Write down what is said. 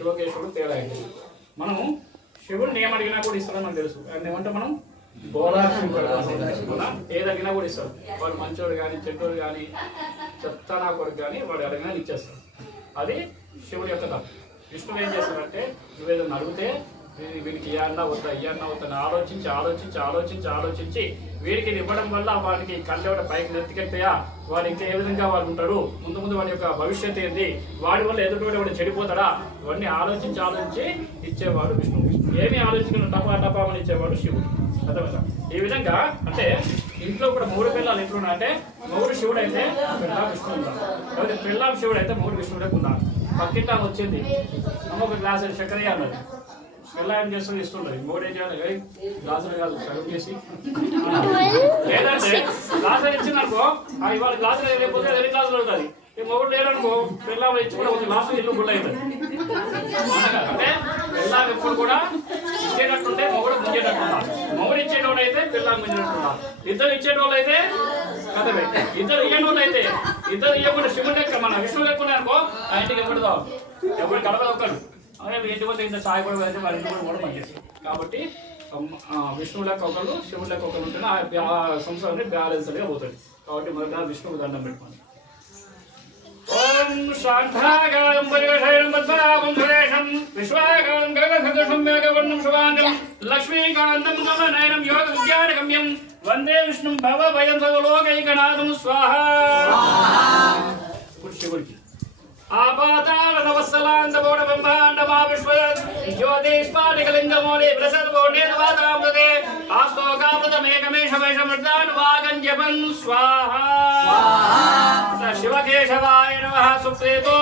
శివకేశవుడు తేడా అయింది. మనము శివుడిని ఏమడిగినా కూడా ఇస్తారని మనకు తెలుసు. ఆయన ఏమంటే మనం గోళాశివుడు ఏది అడిగినా కూడా ఇస్తాడు. వాడు మంచోడు కానీ చెడ్డోడు కానీ చెత్త నా కొడుకు కానీ వాడు అడిగినా ఇచ్చేస్తాడు. అది శివుడి యొక్క తప్పు. విష్ణువు ఏం చేస్తాడంటే నువ్వేదన్నా అడిగితే వీడికి ఇయ్యన్నా వద్దా ఆలోచించి ఆలోచించి ఆలోచించి ఆలోచించి వీడికి ఇది ఇవ్వడం వల్ల వాడికి కళ్ళెవడ పైకి నెత్తికెళ్తాయా, వాడు ఇంకా ఏ విధంగా వాడు ఉంటాడు, ముందు వాడి యొక్క భవిష్యత్తు ఏంది, వాడి వల్ల ఎదుటి వాడు చెడిపోతాడా, ఇవన్నీ ఆలోచించి ఆలోచించి ఇచ్చేవాడు విష్ణువు. ఏమి ఆలోచించిన టపామని ఇచ్చేవాడు శివుడు. అర్థమవుతా? ఈ విధంగా అంటే ఇంట్లో కూడా 3 పిల్లలు ఎట్లున్నా అంటే మొగుడు శివుడు అయితే పిల్ల విష్ణువు ఉంటారు. కాబట్టి పిల్లం శివుడు అయితే మొగుడు విష్ణువుడే ఉన్నారు. పక్కింట వచ్చింది అమ్మ ఒక గ్లాస్ చక్కెర అన్నది, పిల్ల ఏం చేస్తుంది ఇస్తుంటది, మూడు ఏం చేయాలి గ్లాసులు కాదు సగం చేసి లేదంటే గ్లాసులు ఇచ్చిందనుకో ఇవాళ గ్లాసులు లేకపోతే 2 గ్లాసులు అవుతుంది. ఈ మొగుడు లేదనుకో పిల్ల ఇచ్చి కూడా ఒక గ్లాసు ఇల్లు గుడ్డ అవుతుంది. అంటే పిల్ల ఎప్పుడు కూడా ఇచ్చేటట్టుంటే మొగుడు ముంచేటట్టున్నారు. మొగుడు ఇచ్చేటోళ్ళు అయితే పిల్ల ముంచేటట్టున్నారు. ఇద్దరు ఇచ్చేటోళ్ళు అయితే కథమే. ఇద్దరు ఇయ్యనోళ్ళు అయితే ఇద్దరు ఇవ్వకుండా శివుడు లెక్క మన విష్ణువు లెక్క అనుకో ఆ ఇంటికి ఎప్పుడు ఎవరు కడపలు ఒక్కరు అదే ఇంటి వద్ద ఇంత ఛాయ్ కూడా వెళ్తే వాళ్ళ ఇంటి కూడా పనిచేస్తారు. కాబట్టి విష్ణువు లెక్క ఒకరు శివుడు లెక్క ఒకరు ఉంటేనే ఆ సంసారాన్ని బ్యాలెన్స్గా పోతుంది. కాబట్టి మొదట విష్ణువు దండం పెట్టుకోండి. ఓం శాంతాకారం పరివేషైరం పద్మనాభం సురేషం విశ్వాకారం గగనసదృశం మేఘవర్ణం శుభాంగం లక్ష్మీకాంతం కమలనయనం యోగ విజ్ఞానగమ్యం వందే విష్ణుం భవభయం సర్వలోకైకనాథం స్వాహా. శివుడికి ఆపాతాళ నవస్థలాంతమోడ బ్రహ్మాండమా విశ్వ జ్యోతిష్పాటికలింగమోదే ప్రసద్భోడే వాతామృతే ఆస్తోకామృతమేకమేష వైషమృతానువాగం జపన్ స్వాహా. శివకేశవాయ నమః. సుప్రీతో